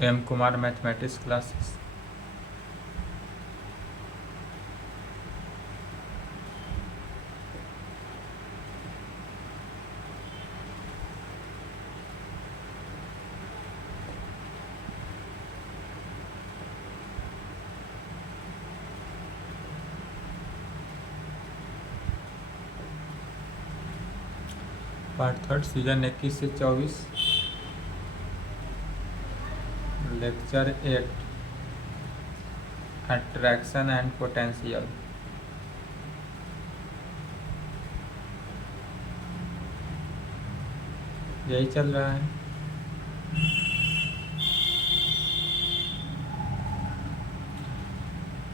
M Kumar mathematics classes. Part third season 21 से 24 lecture 8 attraction and potential. यही चल रहा है।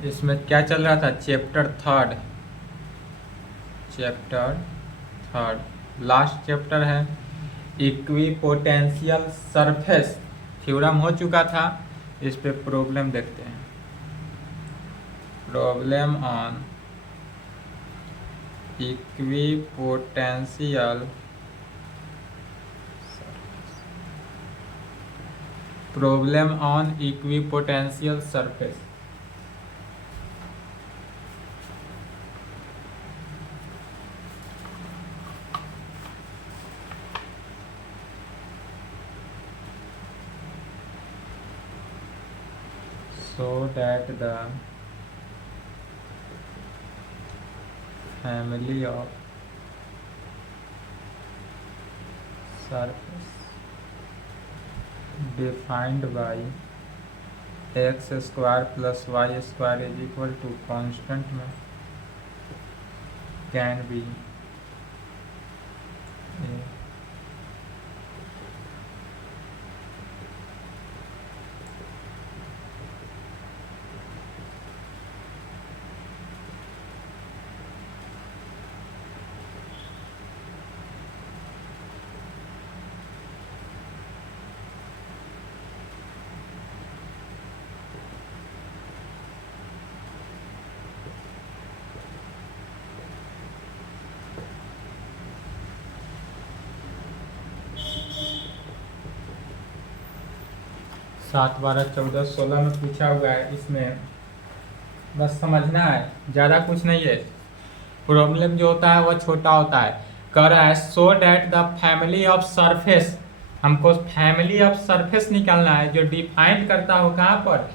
इसमें क्या चल रहा था? चैप्टर थर्ड लास्ट चैप्टर है। इक्विपोटेंशियल सरफेस थ्योरम हो चुका था। इस पे प्रॉब्लम देखते हैं। Problem on equipotential surface. So that the family of surface defined by x square plus y square is equal to constant में can be a सात 12 14 16 में पूछा हुआ है। इसमें बस समझना है, ज़्यादा कुछ नहीं है। प्रॉब्लम जो होता है वह छोटा होता है। कह रहा है so that the family of surface, हमको फैमिली ऑफ सरफेस निकालना है जो डिफाइंड करता हो कहाँ पर,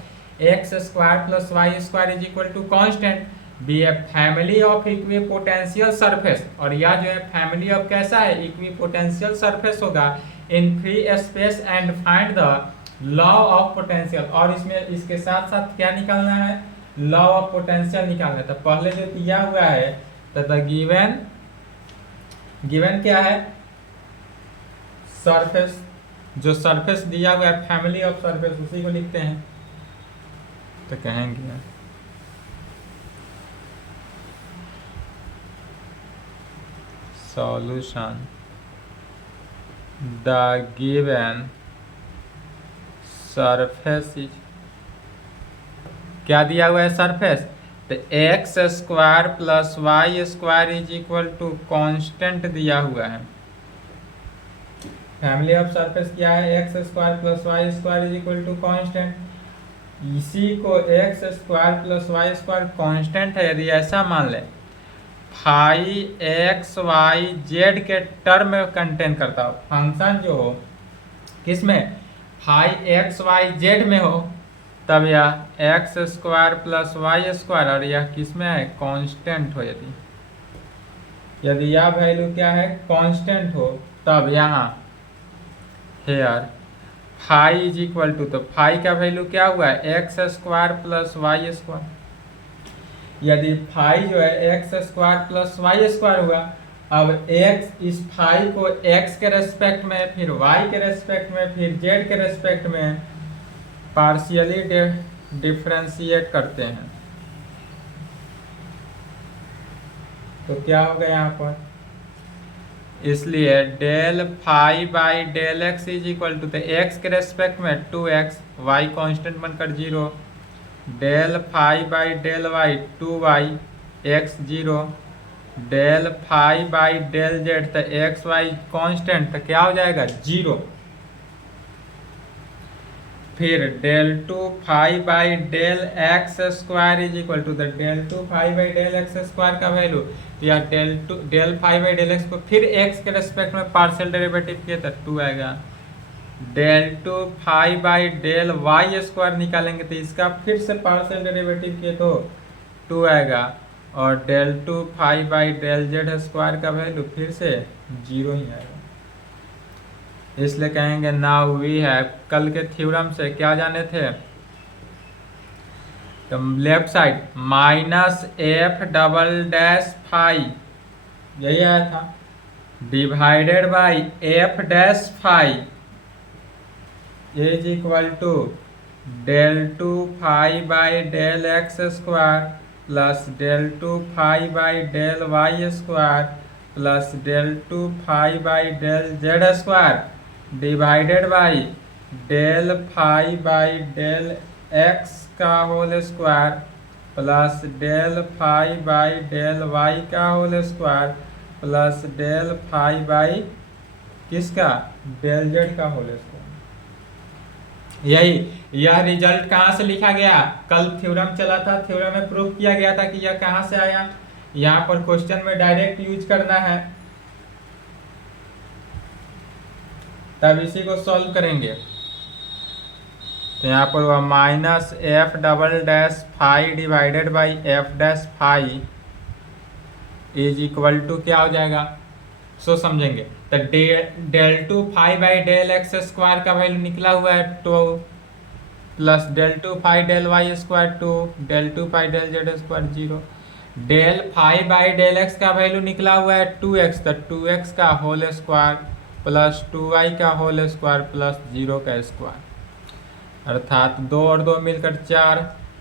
x square plus y square is equal to constant, be a family of equipotential surface. और यह जो है फैमिली ऑफ कैसा है, इक्विपोटेंशियल सरफेस होगा in free space and find the law of potential. और इसमें इसके साथ साथ क्या निकालना है, लॉ ऑफ पोटेंशियल निकालना है। तो पहले जो दिया हुआ है तो द गिवन क्या है, सरफेस, जो सरफेस दिया हुआ है फैमिली ऑफ सरफेस उसी को लिखते हैं। तो कहेंगे solution the given surface is, क्या दिया हुआ है सरफेस, तो x square plus y square is equal to constant दिया हुआ है। फैमिली ऑफ सरफेस क्या है, x square plus y square is equal to constant. इसी को x square plus y square constant है, यदि ऐसा मान ले फाई एक्स वाई जेड के टर्म में कंटेन करता हो, फंक्शन जो हो किसमें, फाई एक्स वाई जेड में हो, तब यह x square plus y square और यह किसमें है, कांस्टेंट हो। यदि यह वैल्यू क्या है, कांस्टेंट हो, तब यहाँ here phi is equal to, तो फाई का वैल्यू क्या हुआ है, x square plus y square. यदि फाई जो है x square plus y square हुआ, अब एक्स इस फाई को एक्स के रेस्पेक्ट में, फिर वाई के रेस्पेक्ट में, फिर जेड के रेस्पेक्ट में पार्शियली डिफरेंशिएट करते हैं। तो क्या होगा यहाँ पर, इसलिए del phi by del x is equal to, तो एक्स के रेस्पेक्ट में 2x, वाई कांस्टेंट बनकर 0, del phi by del y 2y, x 0, del phi by del z, तो x y कांस्टेंट, तो क्या हो जाएगा 0। फिर del two five by del x square is equal to the del two five by del x square का value, या del five by del x को फिर एक्स के रेस्पेक्ट में पार्शियल डेरिवेटिव किए तो 2 आएगा। Del two five by del y square निकालेंगे तो इसका फिर से पार्शियल डेरिवेटिव किए तो 2 आएगा। और del two five by del z square का वैल्यू फिर से 0 ही आएगा। इसलिए कहेंगे नाउ वी है, कल के थ्योरम से क्या जाने थे, तो left side minus f double dash five, यही आया था, divided by f dash five is equal to del two five by del x square plus del two five by del y square plus del two five by del z square divided by del five by del x का whole square plus del five by del y का whole square plus del five by किसका, del z का whole square. यह result कहाँ से लिखा गया, कल थ्योरम चला था, थ्योरम में प्रूफ किया गया था कि यह कहाँ से आया। यहाँ पर क्वेश्चन में डायरेक्ट यूज करना है, तब इसी को सॉल्व करेंगे। तो यहाँ पर हुआ minus f double dash five divided by f dash five is equal to क्या हो जाएगा, सो समझेंगे। तो del two five by del x square का वैल्यू निकला हुआ है 2 plus del two five del y square 2 del two five del z square 0, del five by del x का वैल्यू निकला हुआ है 2x, तो 2x का होल स्क्वायर प्लस 2y का होल स्क्वायर प्लस 0 का स्क्वायर, अर्थात 2 और 2 मिलकर 4।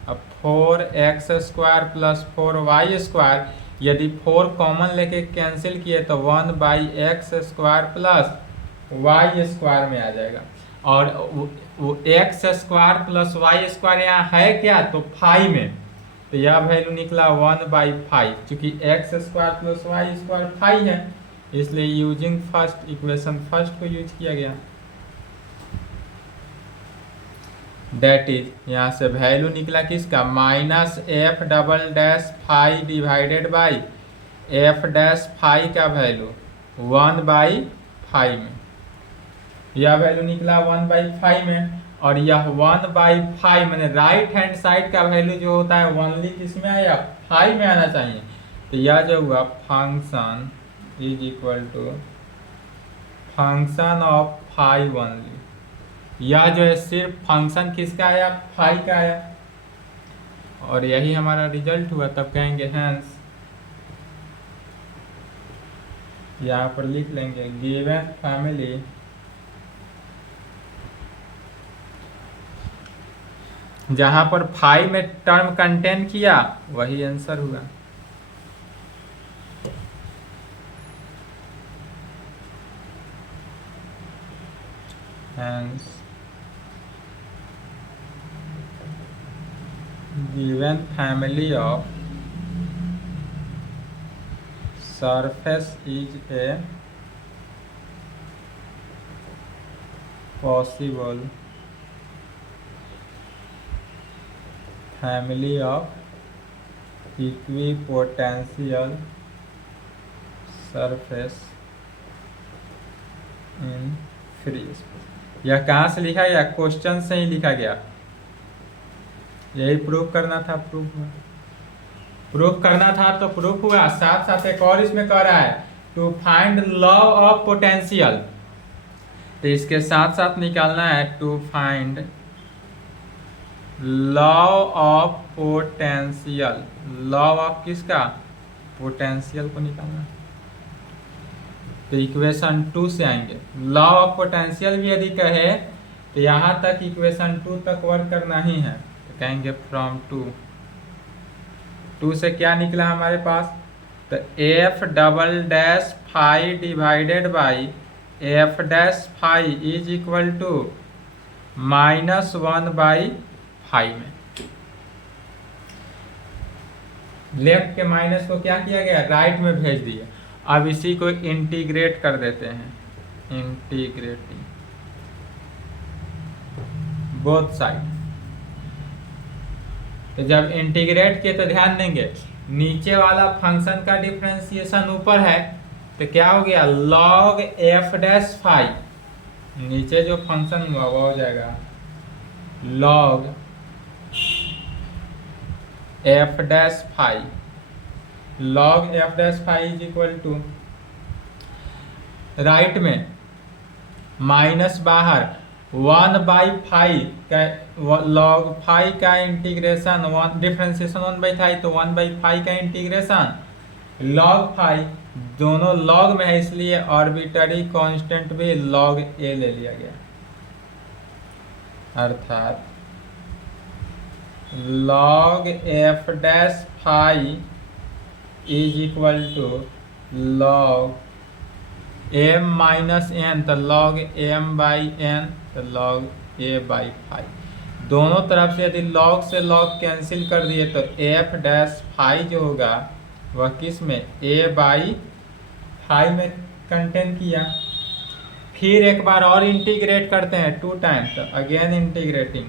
अब 4x square plus 4y square, यदि 4 कॉमन लेके कैंसिल किए तो 1 by x square plus y square में आ जाएगा। और वो x square plus y square यहाँ है क्या, तो 5 में, तो यह वैल्यू निकला 1 बाई 5, चूंकि x square plus y square 5 है, इसलिए यूजिंग फर्स्ट इक्वेशन फर्स्ट को यूज किया गया। दैट इज यहाँ से वैल्यू निकला किसका, minus f double dash five divided by f dash five का वैल्यू 1 बाई 5 में, यह वैल्यू निकला 1 बाई 5 में। और यह 1 बाई 5 मैंने राइट हैंड साइड का वैल्यू जो होता है ओनली किसमें आया, 5 में आना चाहिए। तो यह जो हुआ function is equal to function of 5 only, यह जो है सिर्फ फंक्शन किसका आया, 5 का आया। और यही हमारा रिजल्ट हुआ। तब कहेंगे हैंस, यहाँ पर लिख लेंगे गिवन फैमिली जहां पर 5 में टर्म कंटेन किया वही आंसर हुआ। Hence given family of surface is a possible family of equipotential surface in free space। यह कहाँ से लिखा गया, क्वेश्चन से ही लिखा गया, यही प्रूफ करना था, प्रूफ हुआ। प्रूफ करना था तो प्रूफ हुआ। साथ साथ एक और इसमें कह रहा है to find law of potential, तो इसके साथ साथ निकालना है to find law of potential, law of किसका, पोटेंशियल को निकालना। तो इक्वेशन 2 से आएंगे। लॉ ऑफ पोटेंशियल भी यदि कहे तो यहाँ तक इक्वेशन 2 तक वर्क करना ही है। कहेंगे फ्रॉम 2 से क्या निकला हमारे पास, तो f double dash five divided by f dash five is equal to minus 1 by 5 में। लेफ्ट के माइनस को क्या किया गया, राइट में भेज दिया। अब इसी को इंटीग्रेट कर देते हैं, इंटीग्रेटिंग बोथ साइड। तो जब इंटीग्रेट किए तो ध्यान देंगे नीचे वाला फंक्शन का डिफरेंशिएशन ऊपर है तो क्या हो गया log f डैश फाई, नीचे जो फंक्शन हुआ वो हो जाएगा log f dash phi, log f dash phi is equal to right में माइनस बाहर 1/5 का log फाई का इंटीग्रेशन डिफरेंशिएशन 1/5 तो 1/5 का इंटीग्रेशन log फाई, दोनों log में है इसलिए आर्बिट्ररी कांस्टेंट भी log a ले लिया गया, अर्थात log f dash phi is equal to log m minus n, तो log m बाई एन तो log a बाई फाई। दोनों तरफ से यदि log से log कैंसिल कर दिए तो f डैश फाई जो होगा वह किस में a बाई फाई में कंटेन किया। फिर एक बार और इंटीग्रेट करते हैं 2 टाइम्स, तो अगेन इंटीग्रेटिंग,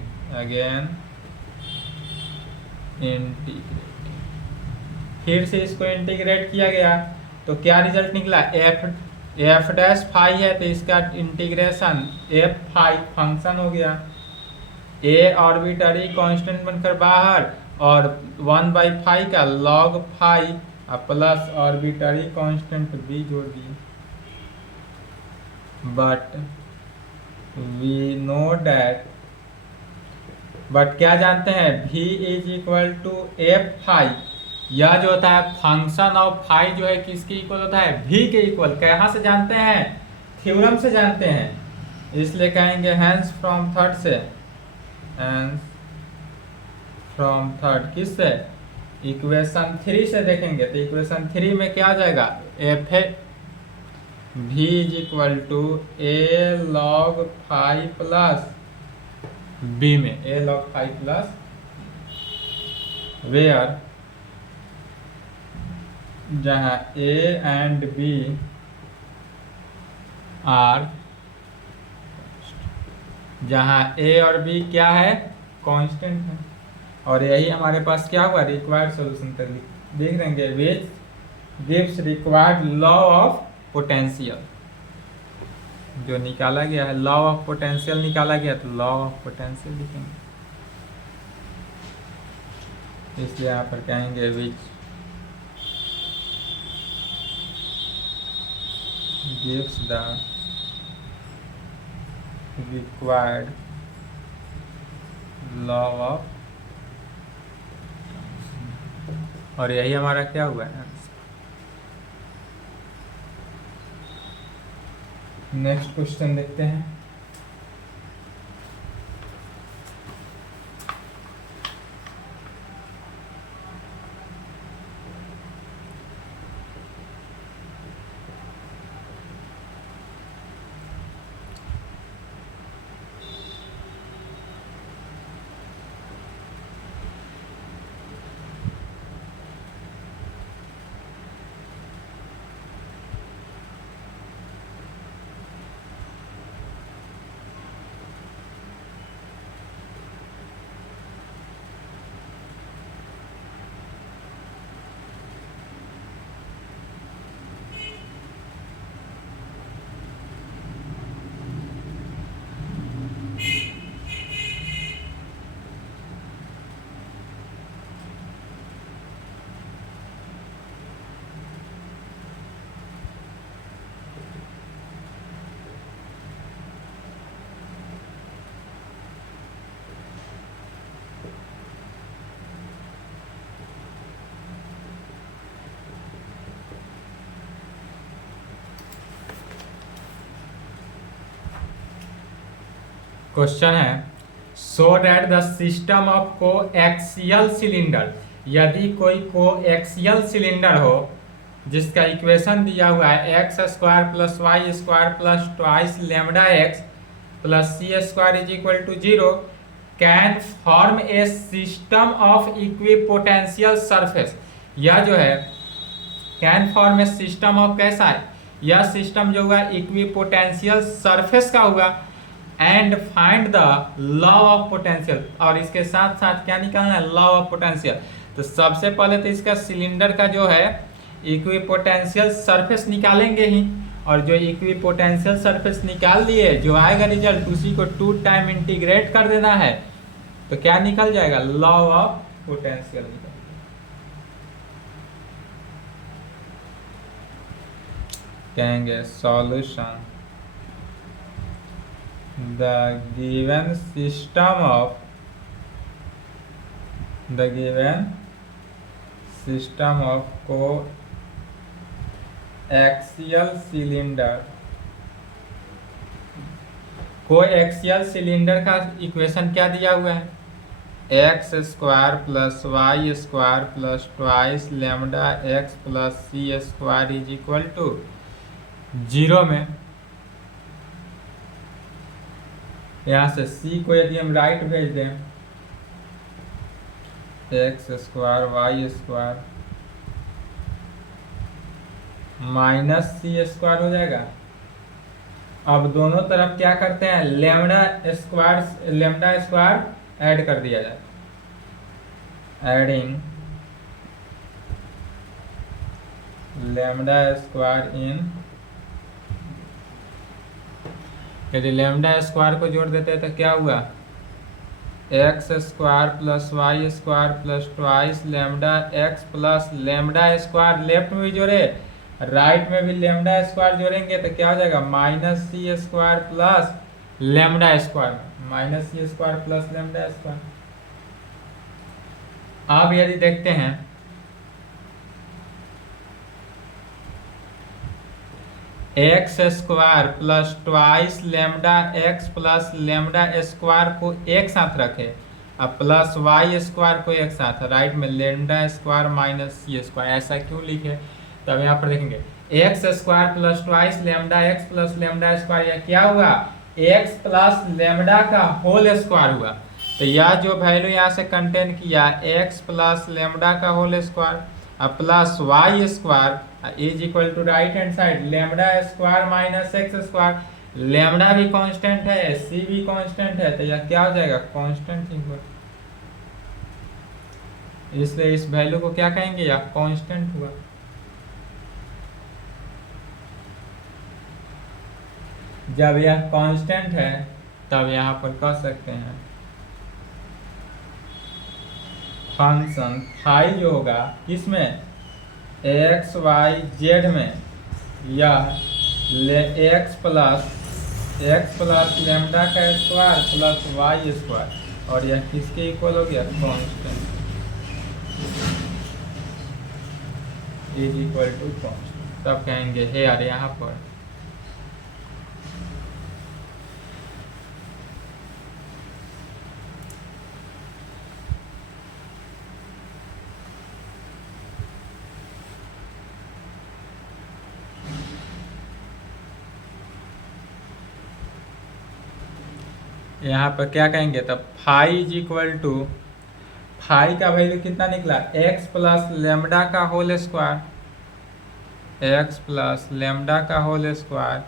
फिर से इसको इंटीग्रेट किया गया तो क्या रिजल्ट निकला f डैश फाई है तो इसका इंटीग्रेशन f फाई फंक्शन हो गया, a आर्बिट्ररी कांस्टेंट बनकर बाहर और 1/5 का log phi plus arbitrary constant b जोड़ दिए। But we know that, but क्या जानते हैं v is equal to f phi, यह जो होता है फंक्शन ऑफ फाई जो है किसके इक्वल होता है v के इक्वल। कहाँ से जानते हैं थ्योरम से जानते हैं, इसलिए कहेंगे हैंस फ्रॉम थर्ड से, हैंस फ्रॉम थर्ड किससे इक्वेशन 3 से देखेंगे तो इक्वेशन 3 में क्या आ जाएगा f v is equal to a log phi plus b में a log phi plus where जहाँ a एंड b आर, जहाँ a और b क्या है कांस्टेंट है, और यही हमारे पास क्या हुआ रिक्वायर्ड सॉल्यूशन तक देख रहेंगे which gives required law of potential, जो निकाला गया है लॉ ऑफ पोटेंशियल निकाला गया तो लॉ ऑफ पोटेंशियल लिखेंगे, इसलिए यहाँ पर कहेंगे विच gives the required law of, और यही हमारा क्या हुआ है। नेक्स्ट क्वेश्चन देखते हैं। क्वेश्चन है so that the system of coaxial cylinder, यदि कोई कोएक्सियल सिलेंडर हो जिसका इक्वेशन दिया हुआ है x square plus y square plus twice lambda x plus c square is equal to 0 can form a system of equipotential surface, यह जो है can form a system of कैसा है, यह सिस्टम जो हुआ इक्विपोटेंशियल सरफेस का हुआ। And find the law of potential, और इसके साथ साथ क्या निकालना है, लॉ ऑफ पोटेंशियल। तो सबसे पहले तो इसका सिलेंडर का जो है इक्विपोटेंशियल सरफेस निकालेंगे ही, और जो इक्विपोटेंशियल सरफेस निकाल लिए जो आएगा रिजल्ट उसी को 2 टाइम इंटीग्रेट कर देना है, तो क्या निकल जाएगा, लॉ ऑफ पोटेंशियल निकल। कहेंगे solution the given system of coaxial cylinder का इक्वेशन क्या दिया हुआ है, x square plus y square plus twice lambda x plus c square is equal to 0 में। यहाँ से c को यदि हम राइट भेज दें, x square y square minus c square हो जाएगा। अब दोनों तरफ क्या करते हैं, लेमडा स्क्वायर ऐड कर दिया जाए, एडिंग लेमडा स्क्वायर इन, यदि लेमडा स्क्वायर को जोड़ देते हैं तो क्या हुआ, x square plus y square plus twice lambda x plus lambda square, left में भी जोड़े राइट में भी लेमडा स्क्वायर जोड़ेंगे तो क्या हो जाएगा, minus c square plus lambda square, minus c square plus lambda square. अब यदि देखते हैं x square plus twice lambda x plus lambda square को एक साथ रखे, अब प्लस वाई स्क्वायर को एक साथ, राइट में lambda square minus c square, ऐसा क्यों लिखे, तब यहाँ पर देखेंगे x square plus twice lambda x plus lambda square, यह क्या हुआ, एक्स प्लस लेमडा का होल स्क्वायर हुआ। तो यह जो वैल्यू यहाँ से कंटेन किया एक्स प्लस लेमडा का whole square plus y square is equal to right hand side lambda square minus x square, lambda भी कांस्टेंट है सी भी कांस्टेंट है, तो यह क्या हो जाएगा, कांस्टेंट इक्वल, इसलिए इस वैल्यू को क्या कहेंगे, यह कांस्टेंट हुआ। जब यह कांस्टेंट है तब यहाँ पर कह सकते हैं फंक्शन फाई जो होगा किसमें, एक्स वाई जेड में, यह एक्स प्लस लेमडा का स्क्वायर प्लस वाई स्क्वायर, और यह किसके इक्वल हो गया, constant is equal to constant. तब कहेंगे हे यार यहाँ पर यहाँ पर क्या कहेंगे, तब phi is equal to, phi का वैल्यू कितना निकला, एक्स प्लस लेमडा का whole square, x plus lambda का whole square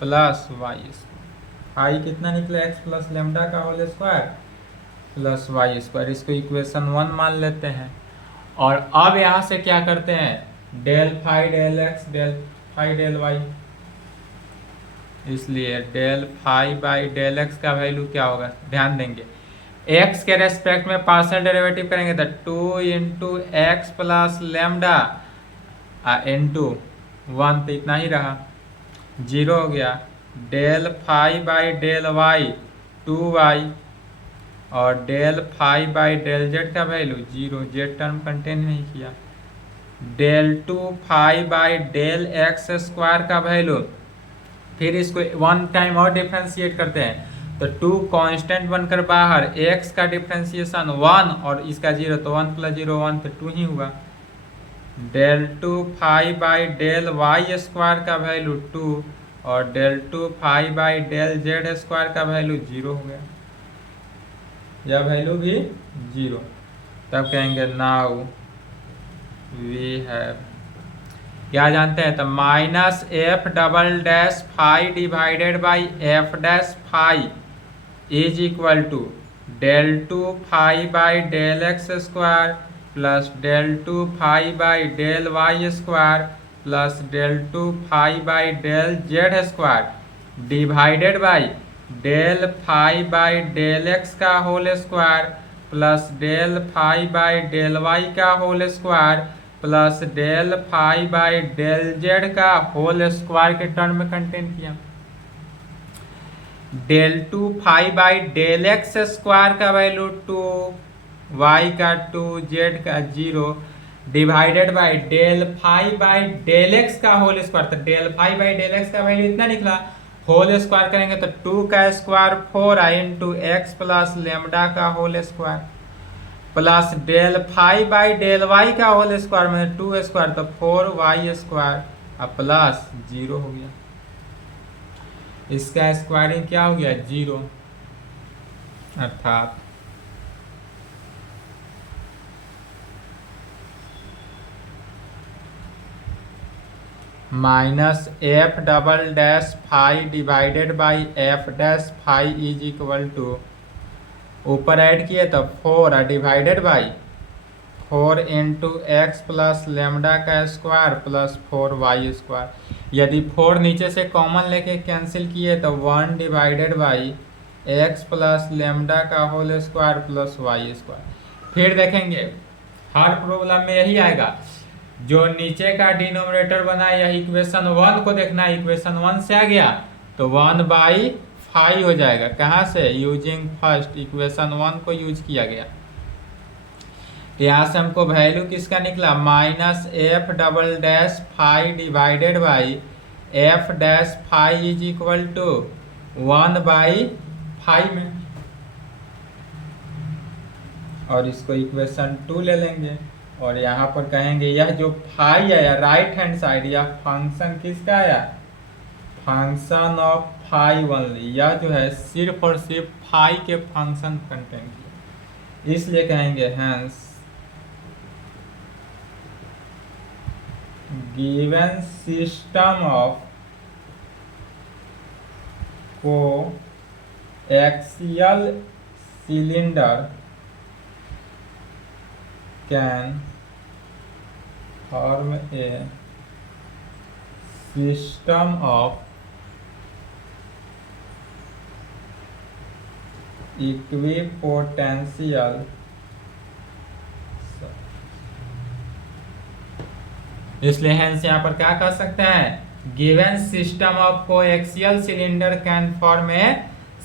plus y square, phi कितना निकला, एक्स प्लस लेमडा का whole square plus y square, इसको इक्वेशन 1 मान लेते हैं। और अब यहाँ से क्या करते हैं, del phi del x del phi del y, इसलिए del phi by del x का वैल्यू क्या होगा, ध्यान देंगे एक्स के रेस्पेक्ट में पार्शियल डेरिवेटिव करेंगे तो 2 into x plus lambda into 1, तो इतना ही रहा, 0 हो गया, del phi by del y 2y, और del phi by del z का वैल्यू 0, जेड टर्म कंटेन नहीं किया, del 2 phi by del x square का वैल्यू, फिर इसको 1 टाइम और डिफ्रेंशिएट करते हैं तो 2 कांस्टेंट बनकर बाहर, x का डिफ्रेंशिएशन 1 और इसका 0, तो 1 प्लस 0 1, तो 2 ही हुआ, del 2 phi by del y square का वैल्यू 2 और del 2 phi by del z square का वैल्यू 0 हो गया, यह वैल्यू भी 0। तब कहेंगे नाउ वी हैव, क्या जानते हैं, तो minus f double dash phi divided by f dash phi is equal to del two phi by del x square plus del two phi by del y square plus del two phi by del z square divided by del phi by del x का whole square plus del phi by del y का whole square plus del phi by del z का whole square के term में contain किया। Del two phi by del x square का value 2, y का 2, z का 0 divided by del phi by del x का whole square. तो del phi by del x का वैल्यू इतना निकला, होल स्क्वायर करेंगे तो 2 का square 4 into x plus lambda का whole square plus del phi by del y का होल स्क्वायर में 2 स्क्वायर तो 4 वाई स्क्वायर अब प्लस 0 हो गया। इसका स्क्वायरिंग क्या हो गया 0, अर्थात minus f double dash phi divided by f dash phi is equal to ऊपर ऐड किए तो 4 divided by 4 into x plus lambda का स्क्वायर प्लस 4 वाई स्क्वायर। यदि 4 नीचे से कॉमन लेके कैंसिल किए तो 1 divided by x plus lambda का whole square plus y square. फिर देखेंगे हर प्रॉब्लम में यही आएगा, जो नीचे का डिनोमिनेटर बना या इक्वेशन 1 को देखना है। इक्वेशन 1 से आ गया तो 1/5 हो जाएगा। कहाँ से? यूजिंग फर्स्ट इक्वेशन 1 को यूज किया गया। यहाँ से हमको वैल्यू किसका निकला minus f double dash phi divided by f dash phi is equal to 1/5 में, और इसको इक्वेशन 2 ले लेंगे और यहाँ पर कहेंगे यह जो फाई आया राइट हैंड साइड यह फंक्शन किसका आया, फंक्शन ऑफ फाई ओनली। यह जो है सिर्फ और सिर्फ फाई के फंक्शन कंटेन किया, इसलिए कहेंगे hence given system of coaxial cylinder can form a system of equipotential इसलिए हैंस यहाँ पर क्या कर सकते हैं, given system of coaxial cylinder can form a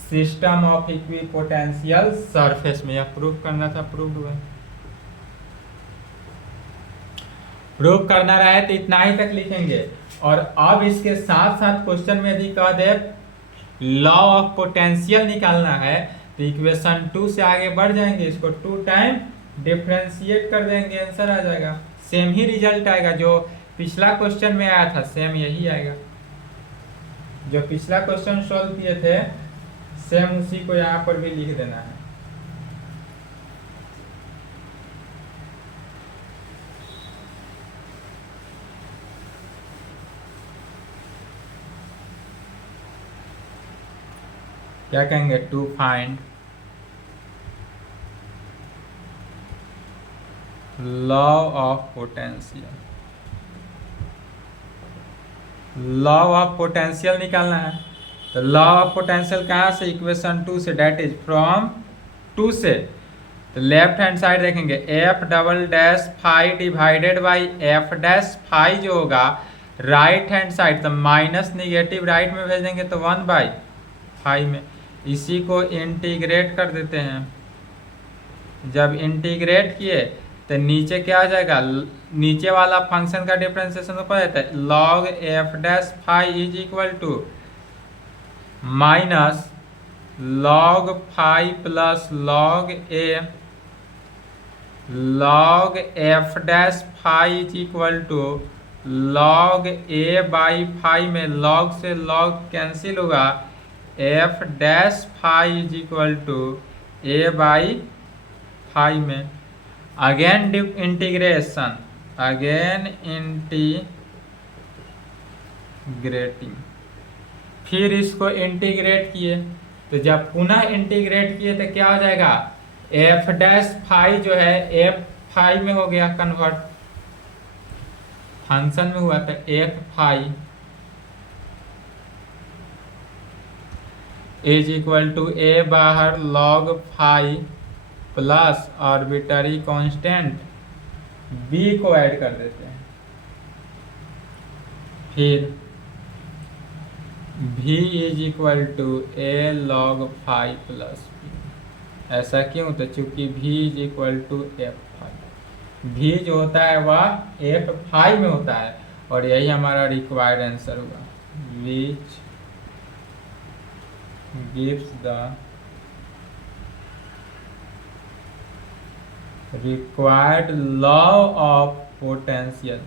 system of equipotential surface में। यह प्रूव करना था, प्रूव हुआ। प्रूव करना रहे तो इतना ही तक लिखेंगे। और अब इसके साथ साथ क्वेश्चन में यदि कह दे लॉ ऑफ पोटेंशियल निकालना है तो इक्वेशन 2 से आगे बढ़ जाएंगे, इसको 2 टाइम डिफरेंशिएट कर देंगे, आंसर आ जाएगा। सेम ही रिजल्ट आएगा जो पिछला क्वेश्चन में आया था, सेम यही आएगा। जो पिछला क्वेश्चन सॉल्व किए थे सेम उसी को यहाँ पर भी लिख देना है। क्या कहेंगे, to find law of potential. Law of potential निकालना है तो लॉ ऑफ पोटेंशियल कहाँ से, इक्वेशन 2 से, डेट इज फ्रॉम 2 से। तो लेफ्ट हैंड साइड देखेंगे f double dash phi divided by f dash phi जो होगा राइट हैंड साइड, तो माइनस निगेटिव राइट में भेज देंगे तो 1/5 में। इसी को इंटीग्रेट कर देते हैं। जब इंटीग्रेट किए तो नीचे क्या आ जाएगा, नीचे वाला फंक्शन का डिफरेंशिएशन ऊपर जाता है, log f dash phi is equal to minus log phi plus log a, log f dash phi is equal to log a by phi में लॉग से लॉग कैंसिल होगा, f dash phi is equal to a by phi में। Again integration, again integrating, फिर इसको integrate किए तो जब पुनः इंटीग्रेट किए तो क्या हो जाएगा, एफ डैश फाई जो है एफ फाई में हो गया कन्वर्ट, फंक्शन में हुआ तो f phi is equal to A बाहर log phi plus arbitrary constant B को ऐड कर देते हैं, फिर v is equal to A log phi plus B. ऐसा क्यों, तो चूंकि v is equal to f phi, v जो होता है वह एफ फाई में होता है, और यही हमारा रिक्वायर्ड आंसर होगा, विच gives the required law of potential।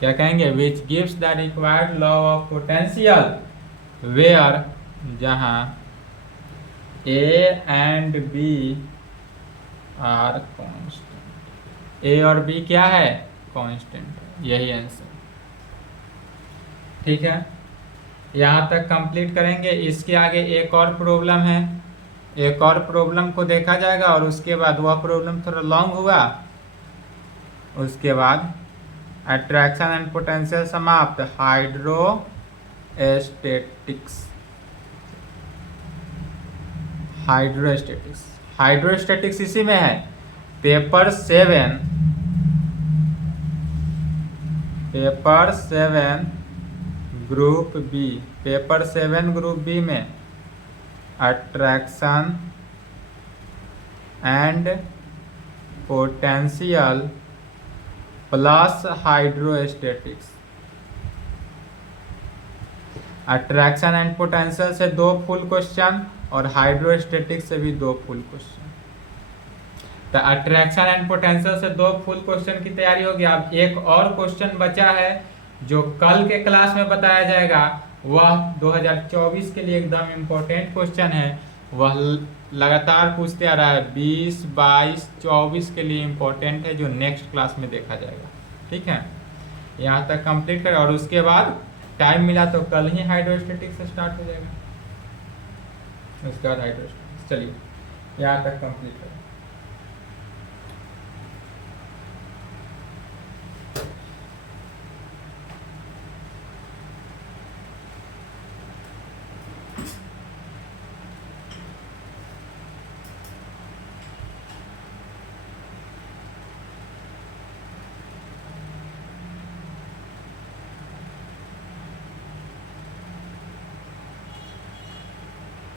क्या कहेंगे, which gives the required law of potential where, जहां a and b are constant। a और b क्या है, कांस्टेंट, यही आंसर। ठीक है, यहाँ तक कंप्लीट करेंगे। इसके आगे एक और प्रॉब्लम है, एक और प्रॉब्लम को देखा जाएगा और उसके बाद वह प्रॉब्लम थोड़ा लॉन्ग हुआ, उसके बाद अट्रैक्शन एंड पोटेंशियल समाप्त। हाइड्रोस्टैटिक्स, हाइड्रोस्टैटिक्स, हाइड्रोस्टैटिक्स इसी में है, paper 7, paper 7 group B, paper 7 group B में attraction and potential plus hydrostatics. Attraction and potential से 2 फुल क्वेश्चन और हाइड्रोस्टैटिक्स से भी 2 फुल क्वेश्चन। तो अट्रैक्शन एंड पोटेंशियल से 2 फुल क्वेश्चन की तैयारी हो गया। अब एक और क्वेश्चन बचा है जो कल के क्लास में बताया जाएगा, वह 2024 के लिए एकदम इम्पोर्टेंट क्वेश्चन है, वह लगातार पूछते आ रहा है, 20, 22, 24 के लिए इम्पोर्टेंट है, जो नेक्स्ट क्लास में देखा जाएगा। ठीक है, यहाँ तक कंप्लीट करें और उसके बाद टाइम मिला तो कल ही हाइड्रोस्टैटिक्स से स्टार्ट हो जाएगा, उसके बाद हाइड्रोस्टैटिक्स। चलिए यहाँ तक कंप्लीट करें।